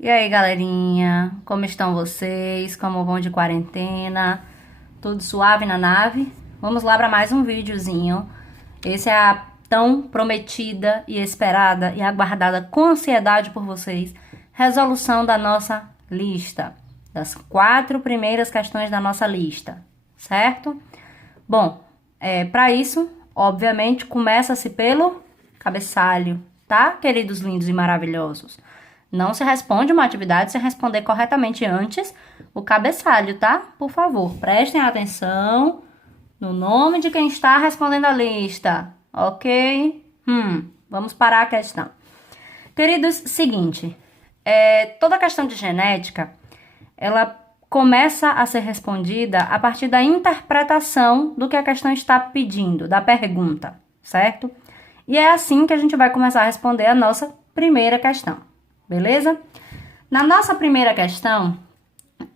E aí, galerinha? Como estão vocês? Como vão de quarentena? Tudo suave na nave? Vamos lá para mais um videozinho. Esse é a tão prometida e esperada e aguardada com ansiedade por vocês, resolução da nossa lista, das 4 primeiras questões da nossa lista, certo? Bom, para isso, obviamente, começa-se pelo cabeçalho, tá, queridos lindos e maravilhosos? Não se responde uma atividade sem responder corretamente antes o cabeçalho, tá? Por favor, prestem atenção no nome de quem está respondendo a lista, ok? Vamos parar a questão. Queridos, seguinte, toda questão de genética, ela começa a ser respondida a partir da interpretação do que a questão está pedindo, da pergunta, certo? E é assim que a gente vai começar a responder a nossa primeira questão. Beleza? Na nossa primeira questão,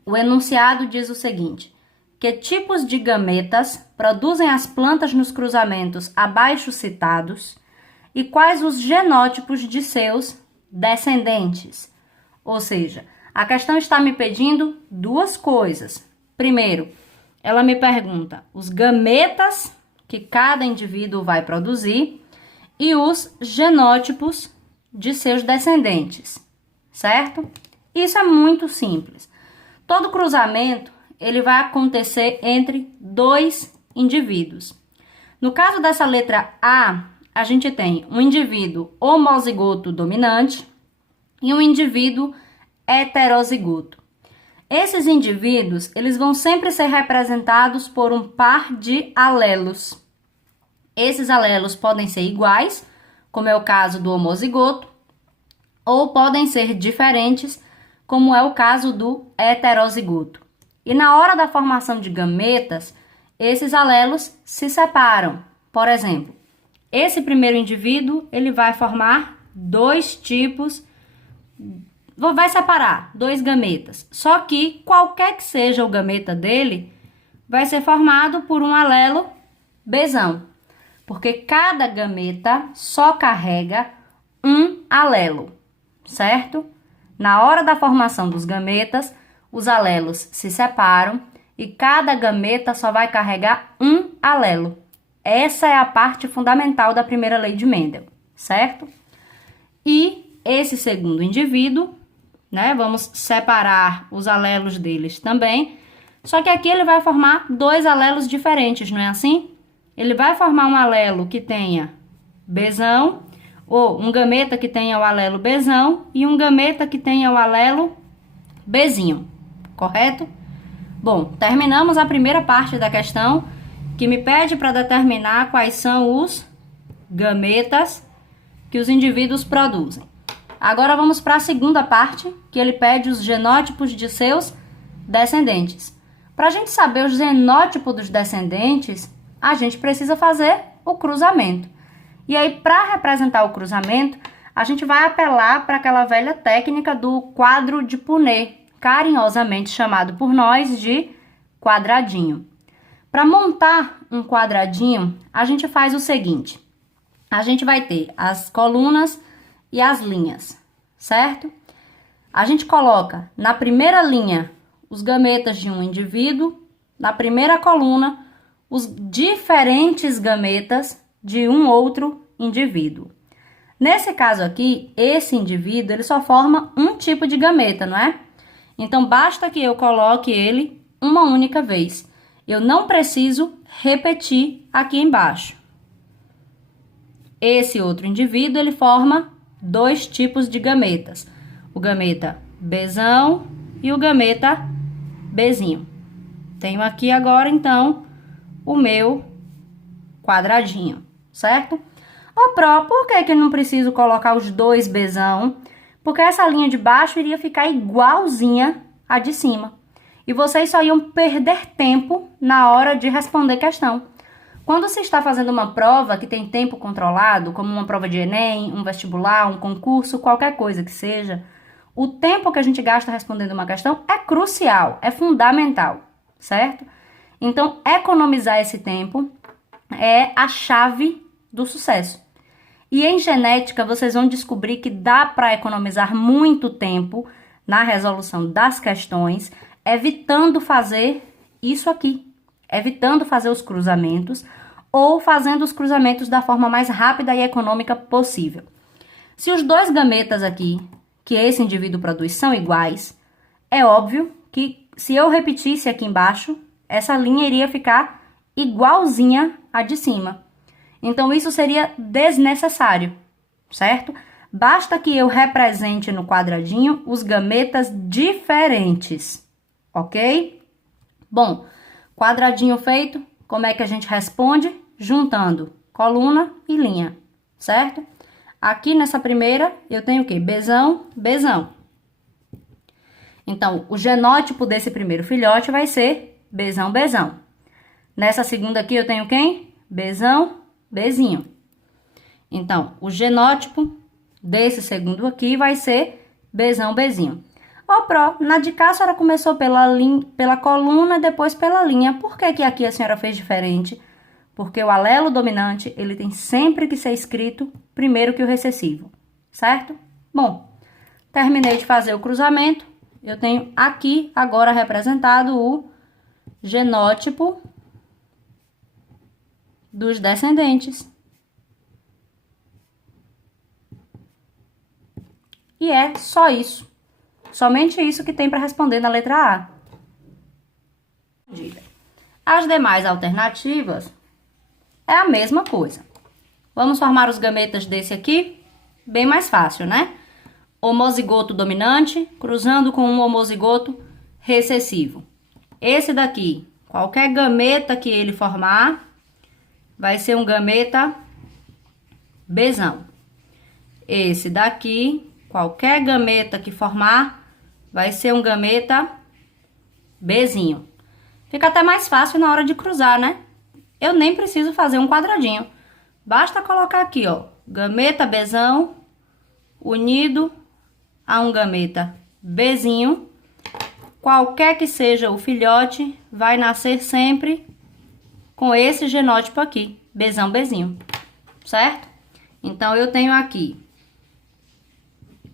o enunciado diz o seguinte: que tipos de gametas produzem as plantas nos cruzamentos abaixo citados e quais os genótipos de seus descendentes? Ou seja, a questão está me pedindo duas coisas. Primeiro, ela me pergunta os gametas que cada indivíduo vai produzir e os genótipos de seus descendentes, certo? Isso é muito simples. Todo cruzamento, ele vai acontecer entre dois indivíduos. No caso dessa letra A, a gente tem um indivíduo homozigoto dominante e um indivíduo heterozigoto. Esses indivíduos, eles vão sempre ser representados por um par de alelos. Esses alelos podem ser iguais, como é o caso do homozigoto, ou podem ser diferentes, como é o caso do heterozigoto. E na hora da formação de gametas, esses alelos se separam. Por exemplo, esse primeiro indivíduo, ele vai formar dois tipos, vai separar dois gametas. Só que qualquer que seja o gameta dele, vai ser formado por um alelo Bzão. Porque cada gameta só carrega um alelo, certo? Na hora da formação dos gametas, os alelos se separam e cada gameta só vai carregar um alelo. Essa é a parte fundamental da primeira lei de Mendel, certo? E esse segundo indivíduo, né? Vamos separar os alelos deles também. Só que aqui ele vai formar dois alelos diferentes, não é assim? Ele vai formar um alelo que tenha Bzão, ou um gameta que tenha o alelo Bzão e um gameta que tenha o alelo Bzinho, correto? Bom, terminamos a primeira parte da questão, que me pede para determinar quais são os gametas que os indivíduos produzem. Agora vamos para a segunda parte, que ele pede os genótipos de seus descendentes. Para a gente saber o genótipo dos descendentes, a gente precisa fazer o cruzamento. E aí, para representar o cruzamento, a gente vai apelar para aquela velha técnica do quadro de Punnett, carinhosamente chamado por nós de quadradinho. Para montar um quadradinho, a gente faz o seguinte: a gente vai ter as colunas e as linhas, certo? A gente coloca na primeira linha os gametas de um indivíduo, na primeira coluna os diferentes gametas de um outro indivíduo. Nesse caso aqui, esse indivíduo ele só forma um tipo de gameta, não é? Então basta que eu coloque ele uma única vez. Eu não preciso repetir aqui embaixo. Esse outro indivíduo ele forma dois tipos de gametas: o gameta Bzão e o gameta Bzinho. Tenho aqui agora então o meu quadradinho, certo? Por que eu não preciso colocar os dois Bzão? Porque essa linha de baixo iria ficar igualzinha à de cima. E vocês só iam perder tempo na hora de responder questão. Quando você está fazendo uma prova que tem tempo controlado, como uma prova de Enem, um vestibular, um concurso, qualquer coisa que seja, o tempo que a gente gasta respondendo uma questão é crucial, é fundamental, certo? Então, economizar esse tempo é a chave do sucesso. E em genética, vocês vão descobrir que dá para economizar muito tempo na resolução das questões, evitando fazer isso aqui, evitando fazer os cruzamentos ou fazendo os cruzamentos da forma mais rápida e econômica possível. Se os dois gametas aqui, que esse indivíduo produz, são iguais, é óbvio que se eu repetisse aqui embaixo, essa linha iria ficar igualzinha à de cima. Então, isso seria desnecessário, certo? Basta que eu represente no quadradinho os gametas diferentes, ok? Bom, quadradinho feito, como é que a gente responde? Juntando coluna e linha, certo? Aqui nessa primeira, eu tenho o quê? Bzão, Bzão. Então, o genótipo desse primeiro filhote vai ser Bzão, Bzão. Nessa segunda aqui, eu tenho quem? Bzão, Bzinho. Então, o genótipo desse segundo aqui vai ser Bzão, Bzinho. Ó, Pró, na de cá a senhora começou pela coluna, depois pela linha. Por que que aqui a senhora fez diferente? Porque o alelo dominante, ele tem sempre que ser escrito primeiro que o recessivo, certo? Bom, terminei de fazer o cruzamento. Eu tenho aqui agora representado o genótipo dos descendentes. E é só isso. Somente isso que tem para responder na letra A. As demais alternativas é a mesma coisa. Vamos formar os gametas desse aqui? Bem mais fácil, né? Homozigoto dominante cruzando com um homozigoto recessivo. Esse daqui, qualquer gameta que ele formar, vai ser um gameta Bzão. Esse daqui, qualquer gameta que formar, vai ser um gameta Bzinho. Fica até mais fácil na hora de cruzar, né? Eu nem preciso fazer um quadradinho. Basta colocar aqui, ó, gameta Bzão unido a um gameta Bzinho. Qualquer que seja o filhote, vai nascer sempre com esse genótipo aqui, Bzão, Bzinho, certo? Então, eu tenho aqui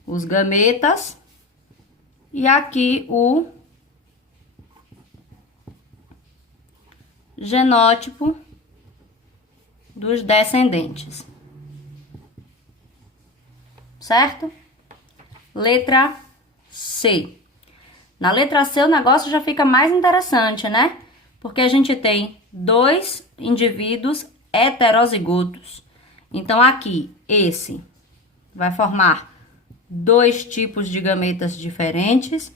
os gametas e aqui o genótipo dos descendentes, certo? Letra C. Na letra C o negócio já fica mais interessante, né? Porque a gente tem dois indivíduos heterozigotos. Então, aqui, esse vai formar dois tipos de gametas diferentes.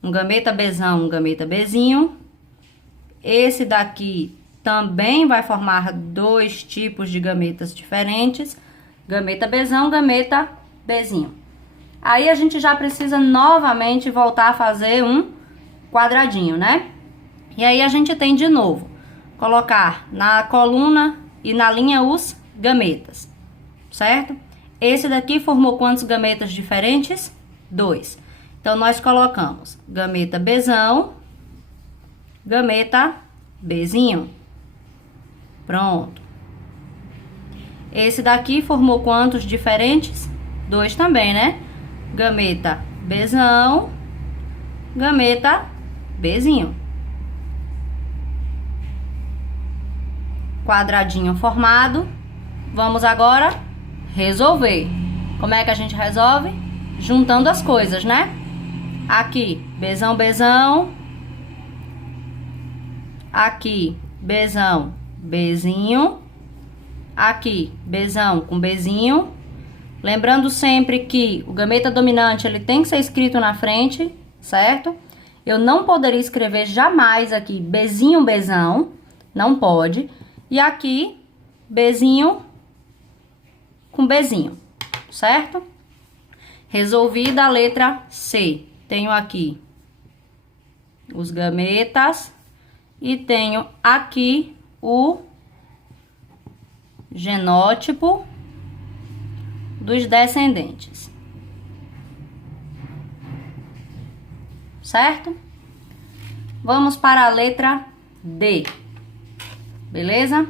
Um gameta Bzão, um gameta Bzinho. Esse daqui também vai formar dois tipos de gametas diferentes. Gameta Bzão, gameta Bzinho. Aí, a gente já precisa novamente voltar a fazer um quadradinho, né? E aí, a gente tem de novo, colocar na coluna e na linha os gametas, certo? Esse daqui formou quantos gametas diferentes? 2. Então, nós colocamos gameta Bzão, gameta Bzinho. Pronto. Esse daqui formou quantos diferentes? 2 também, né? Gameta Bzão, gameta Bzinho. Quadradinho formado. Vamos agora resolver. Como é que a gente resolve? Juntando as coisas, né? Aqui, Bzão, Bzão. Aqui, Bzão, Bzinho. Aqui, Bzão com Bzinho. Lembrando sempre que o gameta dominante, ele tem que ser escrito na frente, certo? Eu não poderia escrever jamais aqui Bzinho, Bzão. Não pode. E aqui, Bzinho com Bzinho, certo? Resolvida a letra C. Tenho aqui os gametas e tenho aqui o genótipo dos descendentes, certo? Vamos para a letra D, beleza?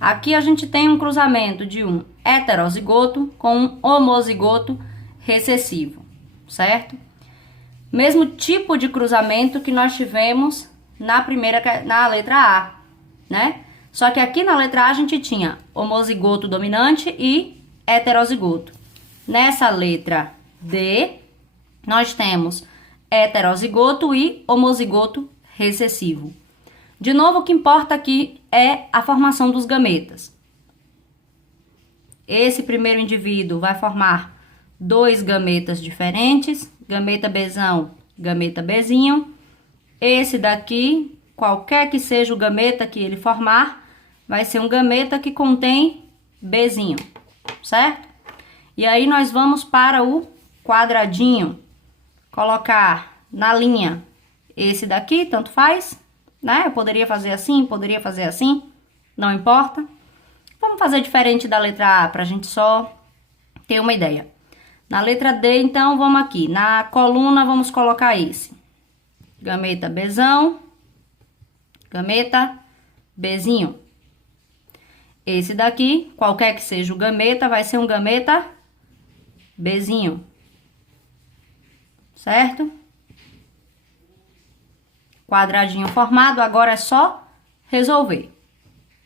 Aqui a gente tem um cruzamento de um heterozigoto com um homozigoto recessivo, certo? Mesmo tipo de cruzamento que nós tivemos na letra A, né? Só que aqui na letra A a gente tinha homozigoto dominante e heterozigoto. Nessa letra D, nós temos heterozigoto e homozigoto recessivo. De novo, o que importa aqui é a formação dos gametas. Esse primeiro indivíduo vai formar 2 gametas diferentes, gameta Bzão, gameta Bzinho. Esse daqui, qualquer que seja o gameta que ele formar, vai ser um gameta que contém Bzinho, certo? E aí nós vamos para o quadradinho, colocar na linha esse daqui, tanto faz, né? Eu poderia fazer assim, não importa. Vamos fazer diferente da letra A, para a gente só ter uma ideia. Na letra D, então, vamos aqui. Na coluna, vamos colocar esse. Gameta Bzão, gameta Bzinho. Esse daqui, qualquer que seja o gameta, vai ser um gameta Bzinho. Certo? Quadradinho formado, agora é só resolver.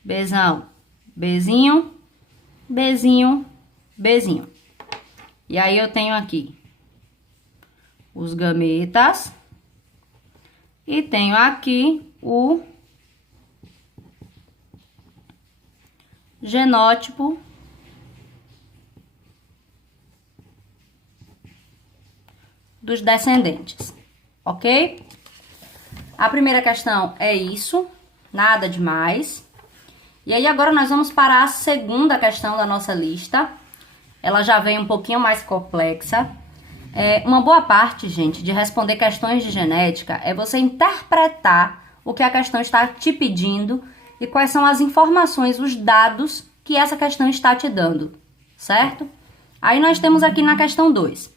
Bzão, Bzinho, Bzinho, Bzinho. E aí eu tenho aqui os gametas e tenho aqui o genótipo dos descendentes, ok? A primeira questão é isso, nada demais. E aí agora nós vamos para a segunda questão da nossa lista. Ela já vem um pouquinho mais complexa. Uma boa parte, gente, de responder questões de genética é você interpretar o que a questão está te pedindo e quais são as informações, os dados que essa questão está te dando, certo? Aí nós temos aqui na questão 2.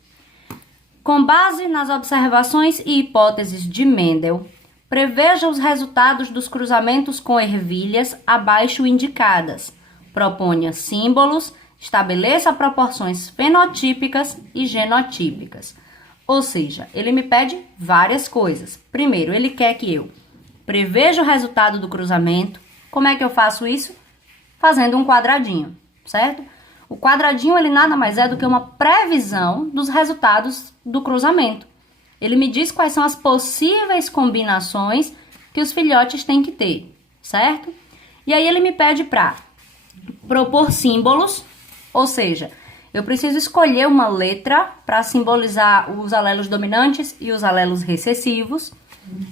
Com base nas observações e hipóteses de Mendel, preveja os resultados dos cruzamentos com ervilhas abaixo indicadas. Proponha símbolos, estabeleça proporções fenotípicas e genotípicas. Ou seja, ele me pede várias coisas. Primeiro, ele quer que eu preveja o resultado do cruzamento. Como é que eu faço isso? Fazendo um quadradinho, certo? O quadradinho, ele nada mais é do que uma previsão dos resultados do cruzamento. Ele me diz quais são as possíveis combinações que os filhotes têm que ter, certo? E aí ele me pede para propor símbolos, ou seja, eu preciso escolher uma letra para simbolizar os alelos dominantes e os alelos recessivos.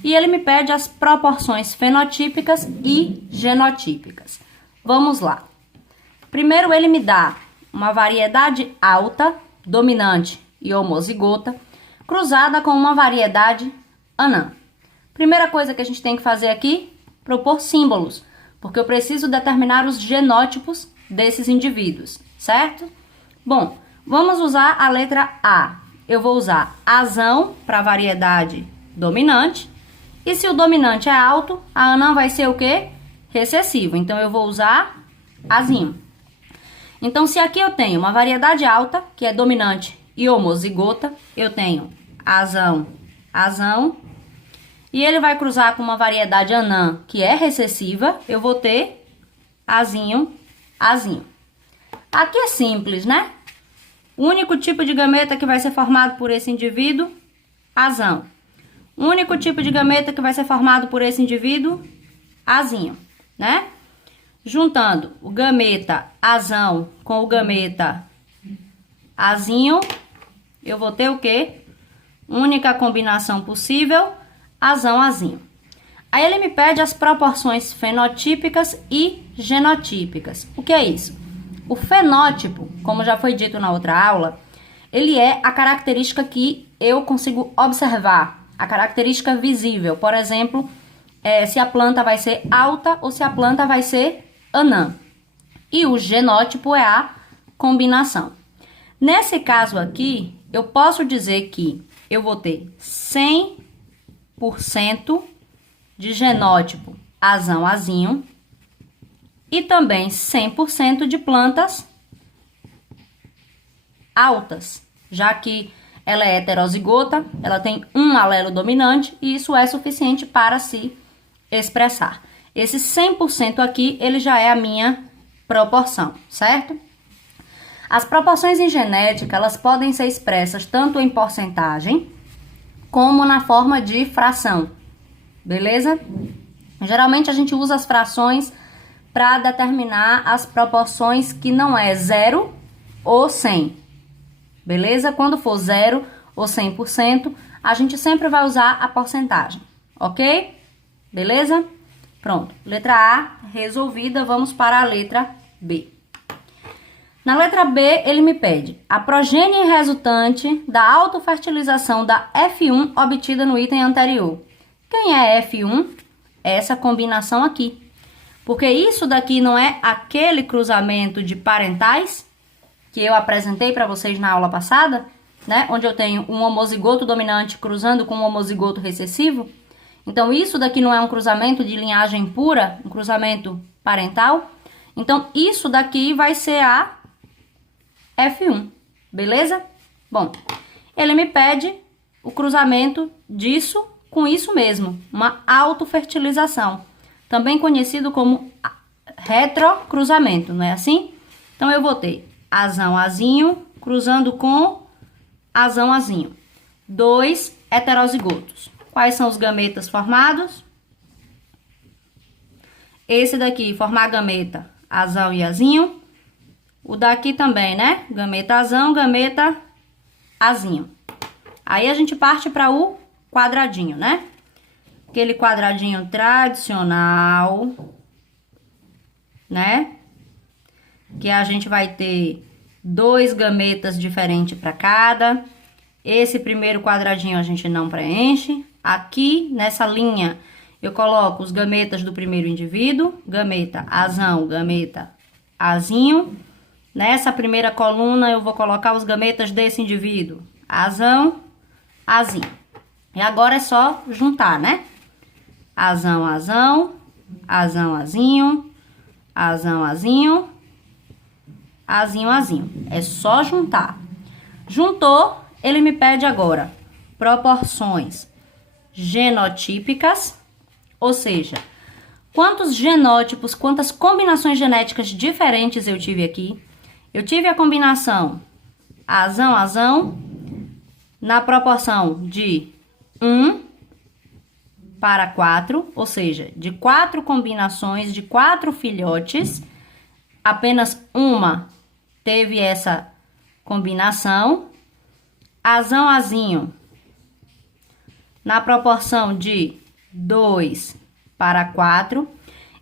E ele me pede as proporções fenotípicas e genotípicas. Vamos lá. Primeiro ele me dá uma variedade alta, dominante e homozigota, cruzada com uma variedade anã. Primeira coisa que a gente tem que fazer aqui, propor símbolos, porque eu preciso determinar os genótipos desses indivíduos, certo? Bom, vamos usar a letra A. Eu vou usar azão para a variedade dominante, e se o dominante é alto, a anã vai ser o quê? Recessivo, então eu vou usar azinho. Então, se aqui eu tenho uma variedade alta, que é dominante e homozigota, eu tenho azão, azão, e ele vai cruzar com uma variedade anã, que é recessiva, eu vou ter azinho, azinho. Aqui é simples, né? O único tipo de gameta que vai ser formado por esse indivíduo, azão. O único tipo de gameta que vai ser formado por esse indivíduo, azinho, né? Juntando o gameta azão com o gameta azinho, eu vou ter o quê? Única combinação possível, azão, azinho. Aí ele me pede as proporções fenotípicas e genotípicas. O que é isso? O fenótipo, como já foi dito na outra aula, ele é a característica que eu consigo observar, a característica visível. Por exemplo, se a planta vai ser alta ou se a planta vai ser anã. E o genótipo é a combinação. Nesse caso aqui, eu posso dizer que eu vou ter 100% de genótipo azão, azinho e também 100% de plantas altas, já que ela é heterozigota, ela tem um alelo dominante e isso é suficiente para se expressar. Esse 100% aqui, ele já é a minha proporção, certo? As proporções em genética, elas podem ser expressas tanto em porcentagem como na forma de fração, beleza? Geralmente a gente usa as frações para determinar as proporções que não é 0 ou 100, beleza? Quando for 0 ou 100%, a gente sempre vai usar a porcentagem, ok? Beleza? Pronto, letra A resolvida, vamos para a letra B. Na letra B, ele me pede a progênie resultante da autofertilização da F1 obtida no item anterior. Quem é F1? Essa combinação aqui. Porque isso daqui não é aquele cruzamento de parentais que eu apresentei para vocês na aula passada, né? Onde eu tenho um homozigoto dominante cruzando com um homozigoto recessivo. Então, isso daqui não é um cruzamento de linhagem pura, um cruzamento parental. Então, isso daqui vai ser a F1, beleza? Bom, ele me pede o cruzamento disso com isso mesmo, uma autofertilização, também conhecido como retrocruzamento, não é assim? Então, eu vou ter azão, azinho, cruzando com azão, azinho. 2 heterozigotos. Quais são os gametas formados? Esse daqui, formar gameta, azão e azinho. O daqui também, né? Gameta azão, gameta azinho. Aí a gente parte para o quadradinho, né? Aquele quadradinho tradicional, né? Que a gente vai ter 2 gametas diferentes para cada. Esse primeiro quadradinho a gente não preenche. Aqui, nessa linha, eu coloco os gametas do primeiro indivíduo. Gameta azão, gameta azinho. Nessa primeira coluna, eu vou colocar os gametas desse indivíduo. Azão, azinho. E agora é só juntar, né? Azão, azão, azão, azinho, azão, azinho, azinho, azinho. É só juntar. Juntou, ele me pede agora proporções genotípicas, ou seja, quantos genótipos, quantas combinações genéticas diferentes eu tive aqui. Eu tive a combinação azão, azão, na proporção de 1 para 4, ou seja, de 4 combinações, de 4 filhotes, apenas uma teve essa combinação. Azão, azinho, na proporção de 2 para 4.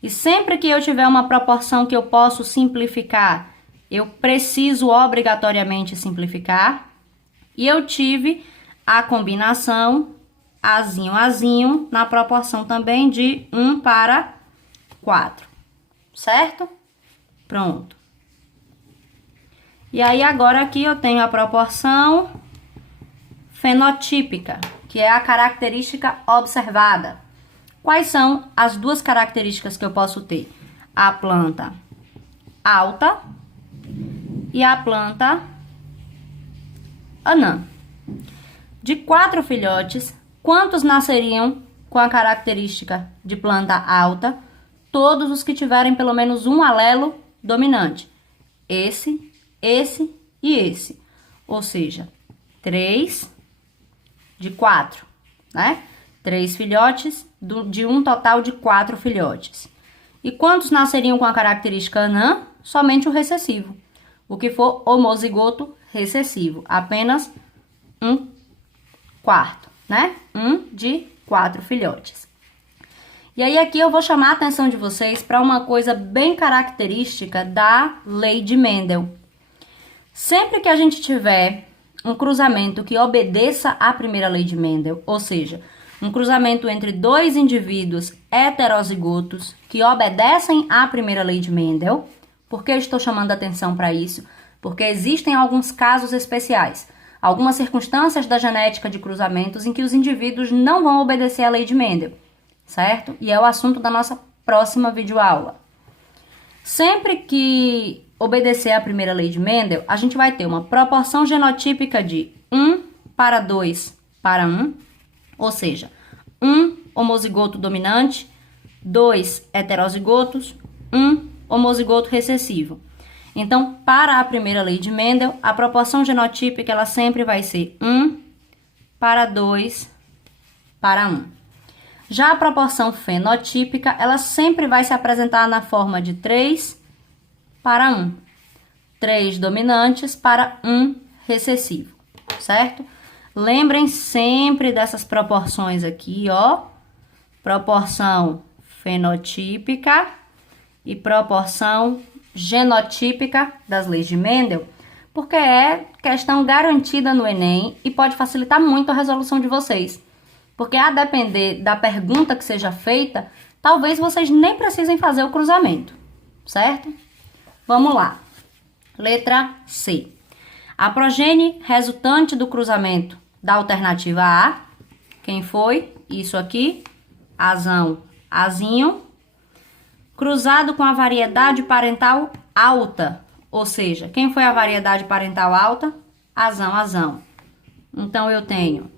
E sempre que eu tiver uma proporção que eu posso simplificar, eu preciso obrigatoriamente simplificar. E eu tive a combinação azinho, azinho, na proporção também de 1 para 4. Certo? Pronto. E aí, agora aqui eu tenho a proporção fenotípica, que é a característica observada. Quais são as duas características que eu posso ter? A planta alta e a planta anã. De 4 filhotes, quantos nasceriam com a característica de planta alta? Todos os que tiverem pelo menos um alelo dominante. Esse, esse e esse. Ou seja, 3 de 4, né? 3 filhotes de um total de 4 filhotes. E quantos nasceriam com a característica anã? Somente o recessivo. O que for homozigoto recessivo. Apenas 1/4, né? 1 de 4 filhotes. E aí aqui eu vou chamar a atenção de vocês para uma coisa bem característica da lei de Mendel. Sempre que a gente tiver um cruzamento que obedeça à primeira lei de Mendel, ou seja, um cruzamento entre 2 indivíduos heterozigotos que obedecem à primeira lei de Mendel. Por que eu estou chamando a atenção para isso? Porque existem alguns casos especiais, algumas circunstâncias da genética de cruzamentos em que os indivíduos não vão obedecer à lei de Mendel, certo? E é o assunto da nossa próxima videoaula. Sempre que obedecer à primeira lei de Mendel, a gente vai ter uma proporção genotípica de 1 para 2 para 1, ou seja, 1 homozigoto dominante, 2 heterozigotos, 1 homozigoto recessivo. Então, para a primeira lei de Mendel, a proporção genotípica ela sempre vai ser 1 para 2 para 1. Já a proporção fenotípica, ela sempre vai se apresentar na forma de 3 para 1. 3 dominantes para 1 recessivo, certo? Lembrem sempre dessas proporções aqui, ó. Proporção fenotípica e proporção genotípica das leis de Mendel, porque é questão garantida no Enem e pode facilitar muito a resolução de vocês. Porque a depender da pergunta que seja feita, talvez vocês nem precisem fazer o cruzamento, certo? Vamos lá. Letra C. A progenie resultante do cruzamento da alternativa A, quem foi? Isso aqui, azão, azinho, cruzado com a variedade parental alta, ou seja, quem foi a variedade parental alta? Azão, azão. Então, eu tenho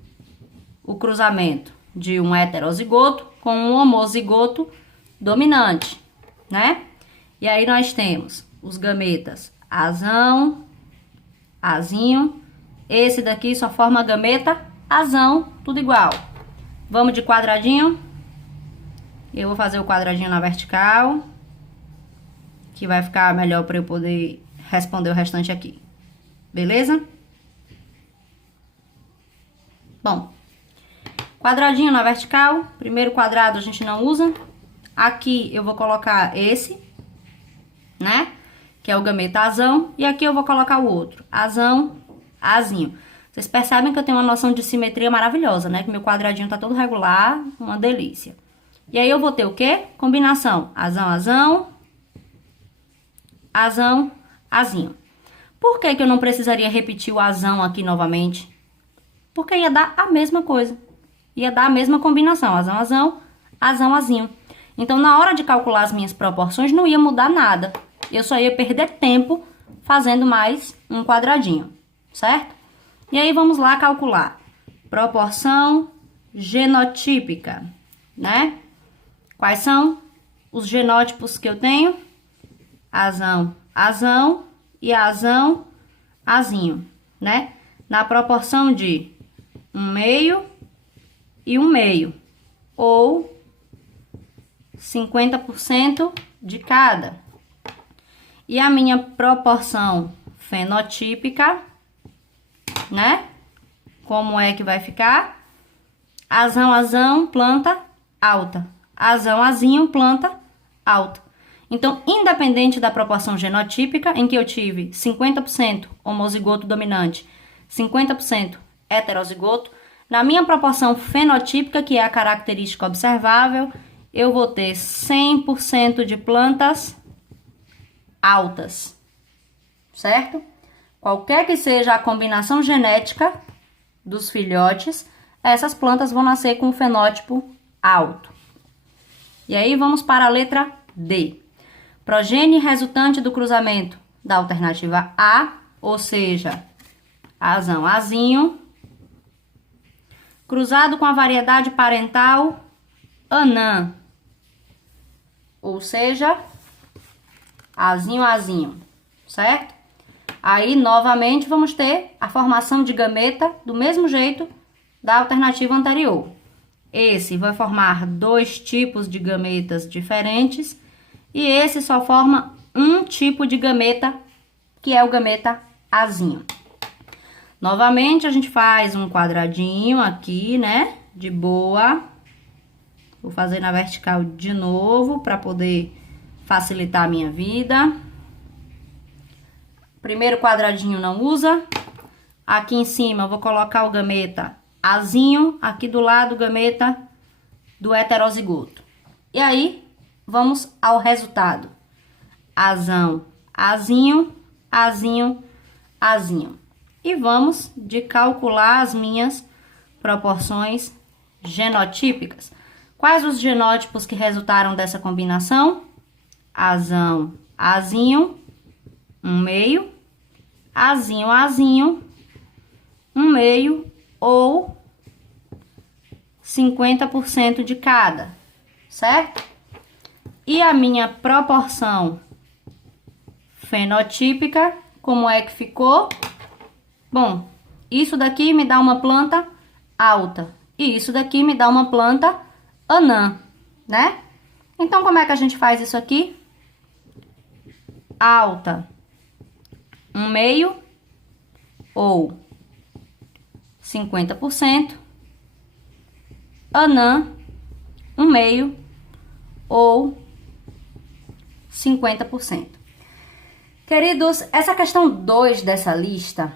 o cruzamento de um heterozigoto com um homozigoto dominante, né? E aí, nós temos os gametas azão, azinho. Esse daqui só forma gameta azão, tudo igual. Vamos de quadradinho. Eu vou fazer o quadradinho na vertical, que vai ficar melhor para eu poder responder o restante aqui. Beleza? Bom, quadradinho na vertical. Primeiro quadrado a gente não usa. Aqui eu vou colocar esse, né? Que é o gameta azão. E aqui eu vou colocar o outro, azão, azinho. Vocês percebem que eu tenho uma noção de simetria maravilhosa, né? Que meu quadradinho tá todo regular, uma delícia. E aí eu vou ter o quê? Combinação azão, azão, azão, azinho. Por que que eu não precisaria repetir o azão aqui novamente? Porque ia dar a mesma coisa. Ia dar a mesma combinação, azão, azão, azão, azinho. Então, na hora de calcular as minhas proporções, não ia mudar nada. Eu só ia perder tempo fazendo mais um quadradinho, certo? E aí, vamos lá calcular. Proporção genotípica, né? Quais são os genótipos que eu tenho? Azão, azão e azão, azinho, né? Na proporção de 1/2 e 1/2, ou 50% de cada. E a minha proporção fenotípica, né? Como é que vai ficar? Azão, azão, planta alta. Azão, azinho, planta alta. Então, independente da proporção genotípica, em que eu tive 50% homozigoto dominante, 50% heterozigoto, na minha proporção fenotípica, que é a característica observável, eu vou ter 100% de plantas altas, certo? Qualquer que seja a combinação genética dos filhotes, essas plantas vão nascer com um fenótipo alto. E aí, vamos para a letra D. Progenie resultante do cruzamento da alternativa A, ou seja, azão, azinho, cruzado com a variedade parental anã, ou seja, azinho, azinho, certo? Aí, novamente, vamos ter a formação de gameta do mesmo jeito da alternativa anterior. Esse vai formar 2 tipos de gametas diferentes e esse só forma um tipo de gameta, que é o gameta azinho. Novamente, a gente faz um quadradinho aqui, né? De boa. Vou fazer na vertical de novo para poder facilitar a minha vida. Primeiro quadradinho não usa. Aqui em cima eu vou colocar o gameta azinho, aqui do lado o gameta do heterozigoto. E aí, vamos ao resultado. Azão, azinho, azinho, azinho. E vamos de calcular as minhas proporções genotípicas. Quais os genótipos que resultaram dessa combinação? Azão, azinho, 1/2, azinho, azinho, 1/2 ou 50% de cada, certo? E a minha proporção fenotípica, como é que ficou? Bom, isso daqui me dá uma planta alta e isso daqui me dá uma planta anã, né? Então, como é que a gente faz isso aqui? Alta, 1/2 ou 50%, anã, 1/2 ou 50%. Queridos, essa questão 2 dessa lista,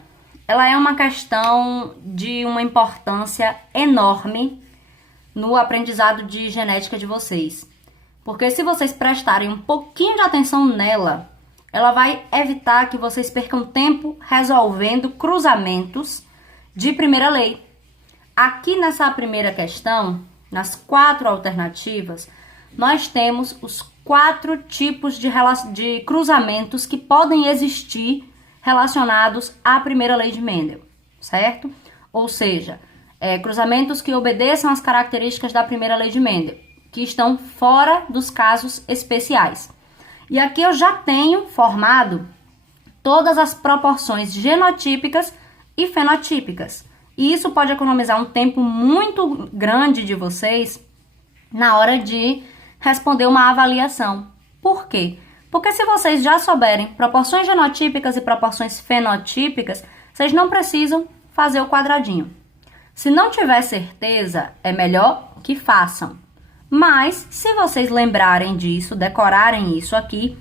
ela é uma questão de uma importância enorme no aprendizado de genética de vocês. Porque se vocês prestarem um pouquinho de atenção nela, ela vai evitar que vocês percam tempo resolvendo cruzamentos de primeira lei. Aqui nessa primeira questão, nas 4 alternativas, nós temos os 4 tipos de cruzamentos que podem existir relacionados à primeira lei de Mendel, certo? Ou seja, cruzamentos que obedeçam às características da primeira lei de Mendel, que estão fora dos casos especiais. E aqui eu já tenho formado todas as proporções genotípicas e fenotípicas. E isso pode economizar um tempo muito grande de vocês na hora de responder uma avaliação. Por quê? Porque se vocês já souberem proporções genotípicas e proporções fenotípicas, vocês não precisam fazer o quadradinho. Se não tiver certeza, é melhor que façam. Mas, se vocês lembrarem disso, decorarem isso aqui,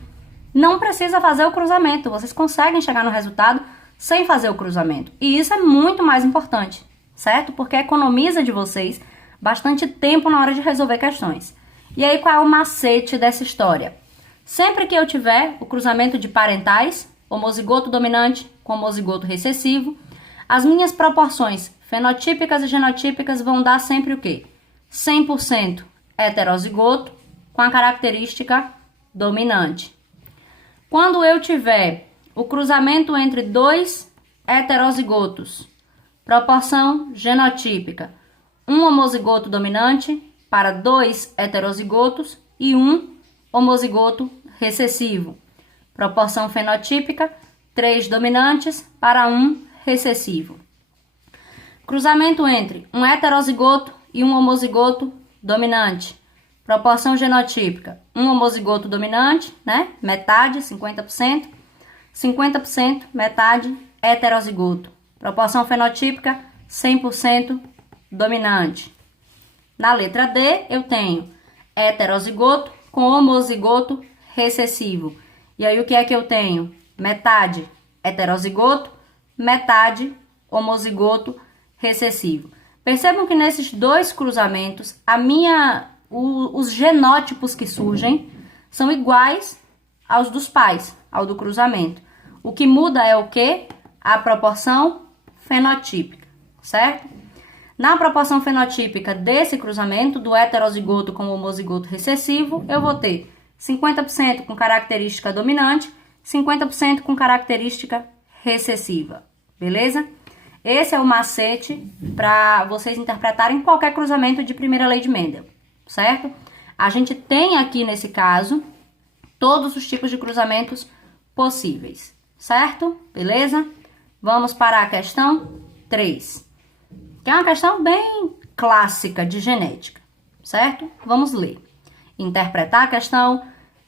não precisa fazer o cruzamento. Vocês conseguem chegar no resultado sem fazer o cruzamento. E isso é muito mais importante, certo? Porque economiza de vocês bastante tempo na hora de resolver questões. E aí, qual é o macete dessa história? Sempre que eu tiver o cruzamento de parentais, homozigoto dominante com homozigoto recessivo, as minhas proporções fenotípicas e genotípicas vão dar sempre o quê? 100% heterozigoto com a característica dominante. Quando eu tiver o cruzamento entre 2 heterozigotos, proporção genotípica, um homozigoto dominante para 2 heterozigotos e um homozigoto recessivo. Proporção fenotípica, 3 dominantes para 1 recessivo. Cruzamento entre um heterozigoto e um homozigoto dominante. Proporção genotípica, um homozigoto dominante, né? Metade, 50%. 50%, metade, heterozigoto. Proporção fenotípica, 100% dominante. Na letra D, eu tenho heterozigoto com homozigoto recessivo. E aí, o que é que eu tenho? Metade heterozigoto, metade homozigoto recessivo. Percebam que nesses 2 cruzamentos, os genótipos que surgem são iguais aos dos pais, ao do cruzamento. O que muda é o quê? A proporção fenotípica, certo? Na proporção fenotípica desse cruzamento, do heterozigoto com o homozigoto recessivo, eu vou ter 50% com característica dominante, 50% com característica recessiva, beleza? Esse é o macete para vocês interpretarem qualquer cruzamento de primeira lei de Mendel, certo? A gente tem aqui, nesse caso, todos os tipos de cruzamentos possíveis, certo? Beleza? Vamos para a questão 3, que é uma questão bem clássica de genética, certo? Vamos ler. Interpretar a questão,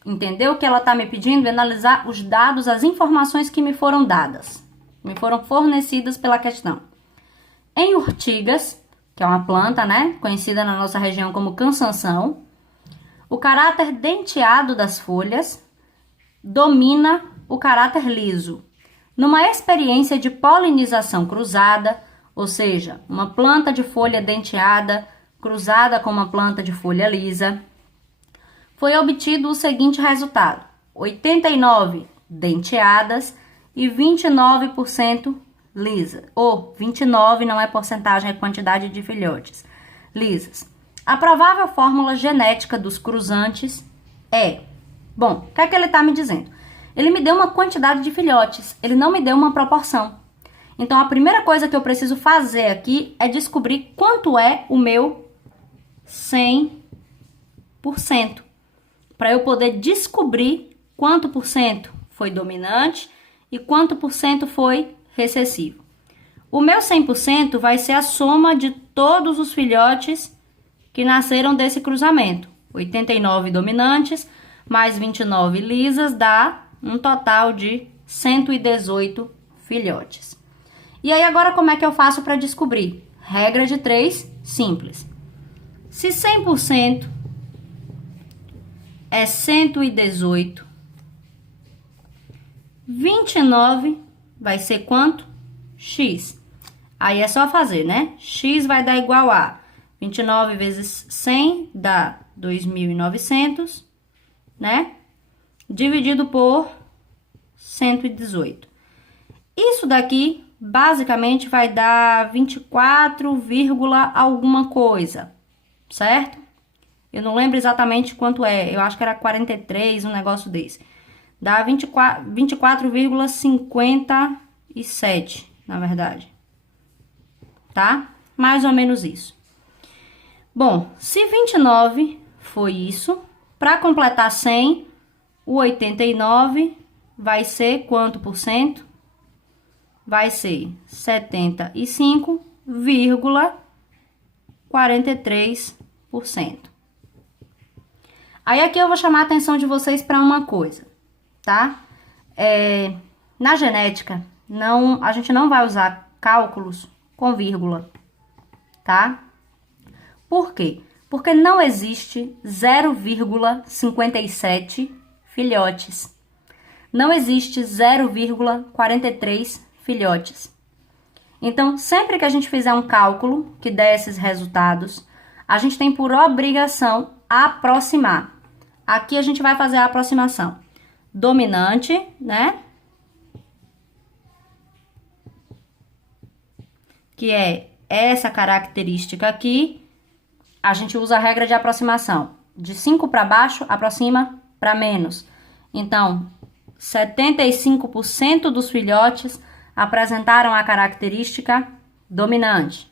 entender o que ela está me pedindo e analisar os dados, as informações que me foram dadas, me foram fornecidas pela questão. Em urtigas, que é uma planta, né, conhecida na nossa região como cansanção, o caráter denteado das folhas domina o caráter liso. Numa experiência de polinização cruzada, ou seja, uma planta de folha denteada cruzada com uma planta de folha lisa, foi obtido o seguinte resultado: 89 denteadas e 29% lisa, ou 29 não é porcentagem, é quantidade de filhotes lisas. A provável fórmula genética dos cruzantes é... Bom, o que é que ele está me dizendo? Ele me deu uma quantidade de filhotes, ele não me deu uma proporção. Então, a primeira coisa que eu preciso fazer aqui é descobrir quanto é o meu 100%. Para eu poder descobrir quanto por cento foi dominante e quanto por cento foi recessivo. O meu 100% vai ser a soma de todos os filhotes que nasceram desse cruzamento. 89 dominantes mais 29 lisas dá um total de 118 filhotes. E aí agora como é que eu faço para descobrir? Regra de 3, simples. Se 100% é 118, 29 vai ser quanto? X. Aí é só fazer, né? X vai dar igual a 29 vezes 100 dá 2.900, né? Dividido por 118. Isso daqui, basicamente, vai dar 24, alguma coisa, certo? Eu não lembro exatamente quanto é, eu acho que era 43, um negócio desse. Dá 24,57, na verdade. Tá? Mais ou menos isso. Bom, se 29 foi isso, para completar 100, o 89 vai ser quanto por cento? Vai ser 75,43%. Aí aqui eu vou chamar a atenção de vocês para uma coisa, tá? Na genética, a gente não vai usar cálculos com vírgula, tá? Por quê? Porque não existe 0,57 filhotes. Não existe 0,43 filhotes. Então, sempre que a gente fizer um cálculo que dê esses resultados, a gente tem por obrigação aproximar. Aqui a gente vai fazer a aproximação. Dominante, né? Que é essa característica aqui. A gente usa a regra de aproximação. De 5 para baixo, aproxima para menos. Então, 75% dos filhotes apresentaram a característica dominante.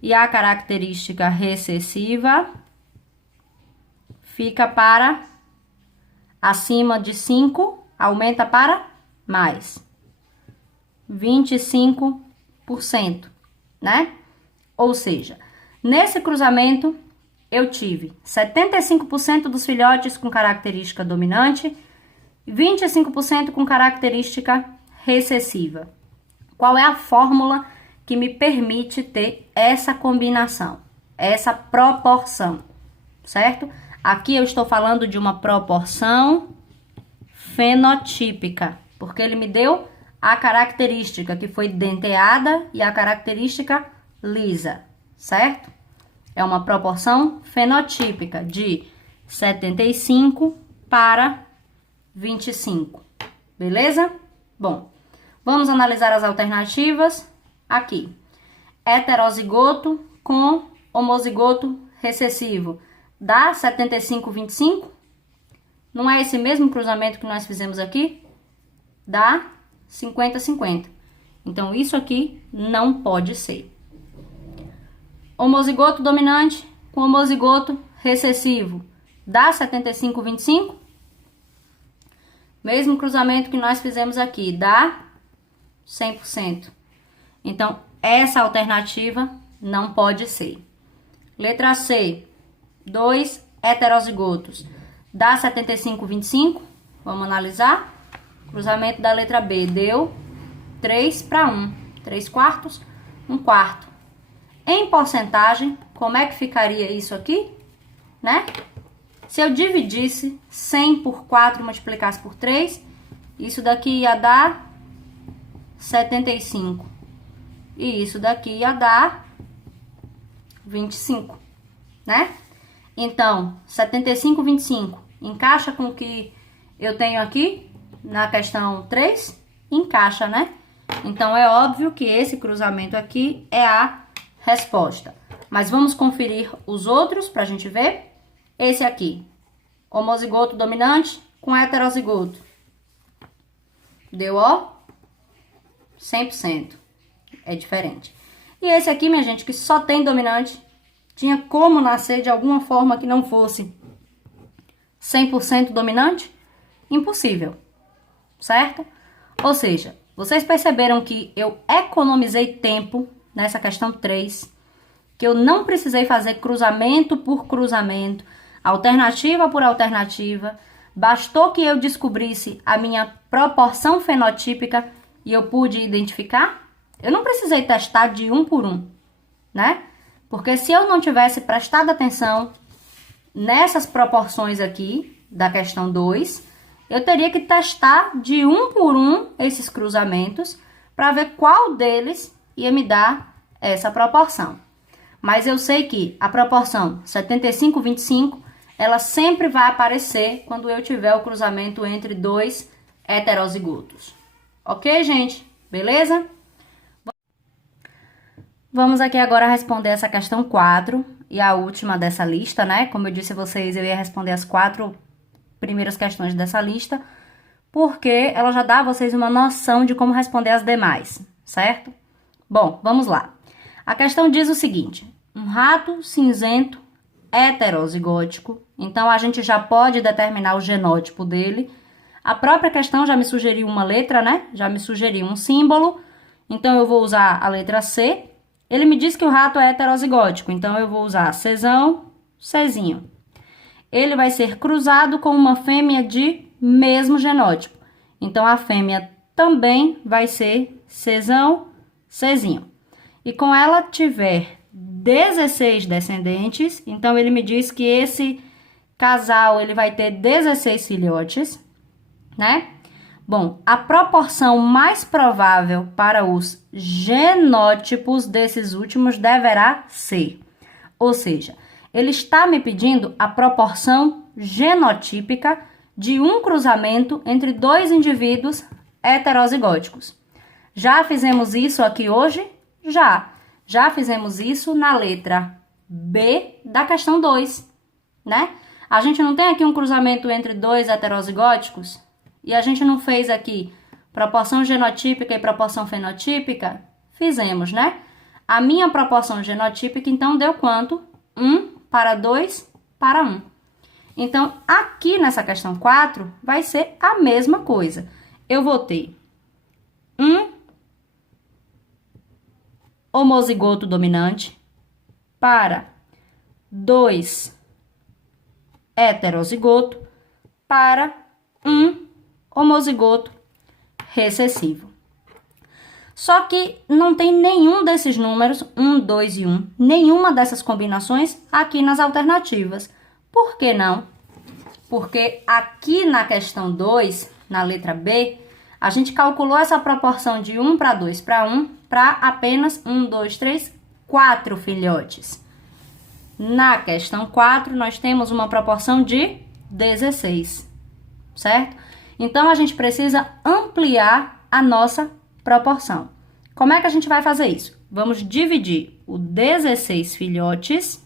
E a característica recessiva fica para acima de 5, aumenta para mais. 25%, né? Ou seja, nesse cruzamento eu tive 75% dos filhotes com característica dominante, 25% com característica recessiva. Qual é a fórmula que me permite ter essa combinação, essa proporção, certo? Aqui eu estou falando de uma proporção fenotípica, porque ele me deu a característica que foi denteada e a característica lisa, certo? É uma proporção fenotípica de 75 para 25, beleza? Bom, vamos analisar as alternativas aqui. Heterozigoto com homozigoto recessivo dá 75,25? Não é esse mesmo cruzamento que nós fizemos aqui? Dá 50-50. Então, isso aqui não pode ser. Homozigoto dominante com homozigoto recessivo dá 75,25? Mesmo cruzamento que nós fizemos aqui, dá 100%. Então, essa alternativa não pode ser. Letra C, 2 heterozigotos, dá 75,25? Vamos analisar. Cruzamento da letra B deu 3 para 1. 3 quartos, 1 quarto. Em porcentagem, como é que ficaria isso aqui? Né? Se eu dividisse 100 por 4 e multiplicasse por 3, isso daqui ia dar 75. E isso daqui ia dar 25, né? Então, 75,25 encaixa com o que eu tenho aqui na questão 3? Encaixa, né? Então, é óbvio que esse cruzamento aqui é a resposta. Mas vamos conferir os outros para a gente ver. Esse aqui, homozigoto dominante com heterozigoto. Deu, ó, 100%. é diferente. E esse aqui, minha gente, que só tem dominante, tinha como nascer de alguma forma que não fosse 100% dominante? Impossível, certo? Ou seja, vocês perceberam que eu economizei tempo nessa questão 3, que eu não precisei fazer cruzamento por cruzamento, alternativa por alternativa, bastou que eu descobrisse a minha proporção fenotípica e eu pude identificar? Eu não precisei testar de um por um, né? Porque se eu não tivesse prestado atenção nessas proporções aqui, da questão 2, eu teria que testar de um por um esses cruzamentos para ver qual deles ia me dar essa proporção. Mas eu sei que a proporção 75-25, ela sempre vai aparecer quando eu tiver o cruzamento entre dois heterozigotos. Ok, gente? Beleza? Vamos aqui agora responder essa questão 4 e a última dessa lista, né? Como eu disse a vocês, eu ia responder as 4 primeiras questões dessa lista, porque ela já dá a vocês uma noção de como responder as demais, certo? Bom, vamos lá. A questão diz o seguinte: um rato cinzento heterozigótico, então a gente já pode determinar o genótipo dele. A própria questão já me sugeriu uma letra, né? Já me sugeriu um símbolo, então eu vou usar a letra C. Ele me diz que o rato é heterozigótico, então eu vou usar Czão, Czinho. Ele vai ser cruzado com uma fêmea de mesmo genótipo. Então, a fêmea também vai ser Czão, Czinho. E com ela tiver 16 descendentes, então ele me diz que esse casal ele vai ter 16 filhotes, né? Bom, a proporção mais provável para os genótipos desses últimos deverá ser, ou seja, ele está me pedindo a proporção genotípica de um cruzamento entre dois indivíduos heterozigóticos. Já fizemos isso aqui hoje? Já fizemos isso na letra B da questão 2, né? A gente não tem aqui um cruzamento entre dois heterozigóticos? E a gente não fez aqui proporção genotípica e proporção fenotípica? Fizemos, né? A minha proporção genotípica, então, deu quanto? 1:2:1. Então, aqui nessa questão 4, vai ser a mesma coisa. Eu vou ter um homozigoto dominante para 2 heterozigoto para 1 homozigoto recessivo. Só que não tem nenhum desses números, 1, 2 e 1, nenhuma dessas combinações aqui nas alternativas. Por que não? Porque aqui na questão 2, na letra B, a gente calculou essa proporção de 1:2:1 para apenas 1, 2, 3, 4 filhotes. Na questão 4, nós temos uma proporção de 16, certo? Então, a gente precisa ampliar a nossa proporção. Como é que a gente vai fazer isso? Vamos dividir o 16 filhotes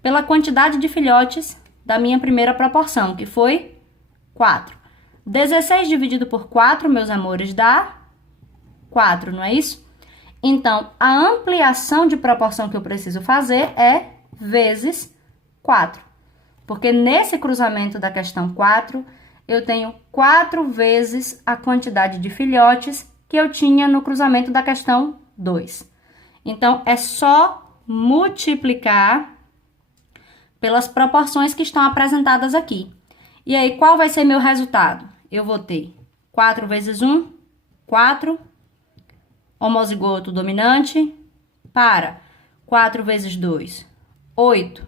pela quantidade de filhotes da minha primeira proporção, que foi 4. 16 dividido por 4, meus amores, dá 4, não é isso? Então, a ampliação de proporção que eu preciso fazer é vezes 4. Porque nesse cruzamento da questão 4, eu tenho 4 vezes a quantidade de filhotes que eu tinha no cruzamento da questão 2. Então, é só multiplicar pelas proporções que estão apresentadas aqui. E aí, qual vai ser meu resultado? Eu vou ter 4 vezes 1, 4, homozigoto dominante, para 4 vezes 2, 8,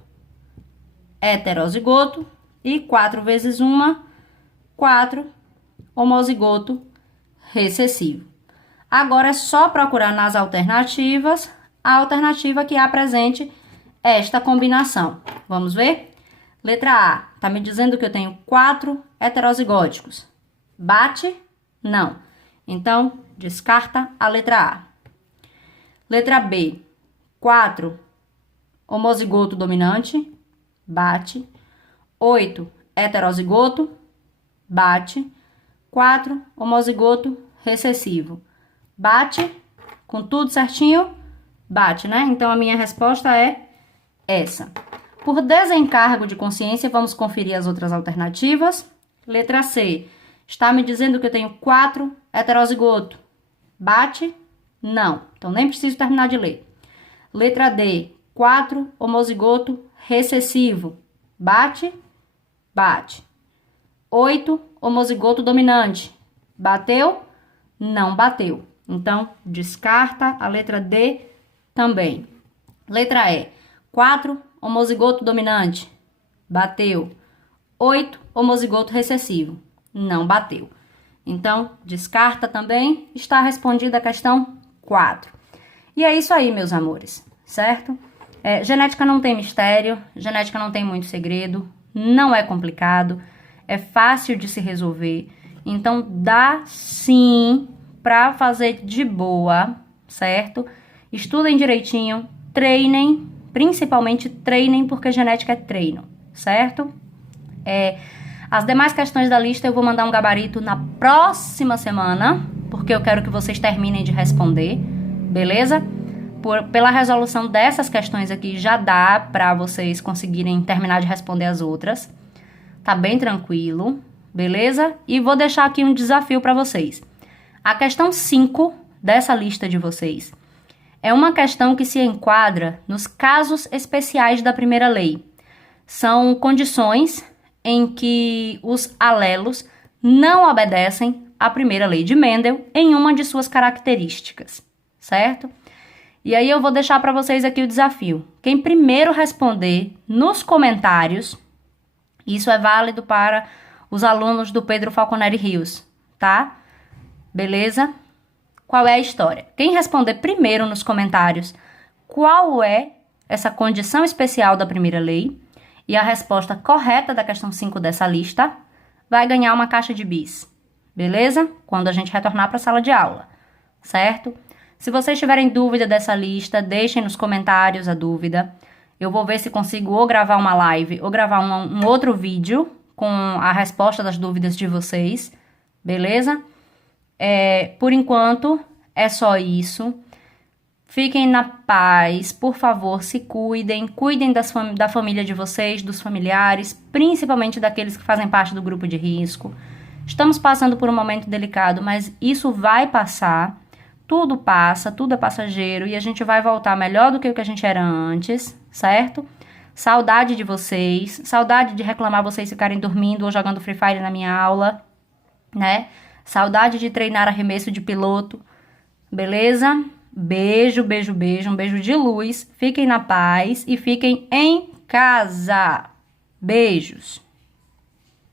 heterozigoto, e 4 vezes 1, 4, homozigoto recessivo. Agora é só procurar nas alternativas a alternativa que apresente esta combinação. Vamos ver? Letra A, tá me dizendo que eu tenho 4 heterozigóticos. Bate? Não. Então, descarta a letra A. Letra B, 4 homozigoto dominante. Bate. 8 heterozigoto. Bate. 4 homozigoto recessivo. Bate. Com tudo certinho? Bate, né? Então, a minha resposta é essa. Por desencargo de consciência, vamos conferir as outras alternativas. Letra C. Está me dizendo que eu tenho 4 heterozigoto. Bate? Não. Então, nem preciso terminar de ler. Letra D. 4 homozigoto recessivo. Bate? Bate. 8 homozigoto dominante. Bateu? Não bateu. Então, descarta a letra D também. Letra E. 4 homozigoto dominante. Bateu. 8 homozigoto recessivo. Não bateu. Então, descarta também. Está respondida a questão 4. E é isso aí, meus amores, certo? Genética não tem mistério, genética não tem muito segredo, não é complicado, é fácil de se resolver. Então, dá sim pra fazer de boa, certo? Estudem direitinho, treinem, principalmente treinem, porque genética é treino, certo? As demais questões da lista eu vou mandar um gabarito na próxima semana, porque eu quero que vocês terminem de responder, beleza? Pela resolução dessas questões aqui, já dá pra vocês conseguirem terminar de responder as outras. Tá bem tranquilo, beleza? E vou deixar aqui um desafio pra vocês. A questão 5 dessa lista de vocês é uma questão que se enquadra nos casos especiais da primeira lei. São condições em que os alelos não obedecem à primeira lei de Mendel em uma de suas características, certo? E aí eu vou deixar para vocês aqui o desafio. Quem primeiro responder nos comentários, isso é válido para os alunos do Pedro Falconeri Rios, tá? Beleza? Qual é a história? Quem responder primeiro nos comentários qual é essa condição especial da primeira lei e a resposta correta da questão 5 dessa lista, vai ganhar uma caixa de bis, beleza? Quando a gente retornar para a sala de aula, certo? Se vocês tiverem dúvida dessa lista, deixem nos comentários a dúvida. Eu vou ver se consigo ou gravar uma live ou gravar um outro vídeo com a resposta das dúvidas de vocês, beleza? Por enquanto, é só isso. Fiquem na paz, por favor, se cuidem. Cuidem da família de vocês, dos familiares, principalmente daqueles que fazem parte do grupo de risco. Estamos passando por um momento delicado, mas isso vai passar. Tudo passa, tudo é passageiro e a gente vai voltar melhor do que o que a gente era antes, certo? Saudade de vocês, saudade de reclamar vocês ficarem dormindo ou jogando Free Fire na minha aula, né? Saudade de treinar arremesso de piloto, beleza? Beijo, beijo, beijo, um beijo de luz. Fiquem na paz e fiquem em casa. Beijos.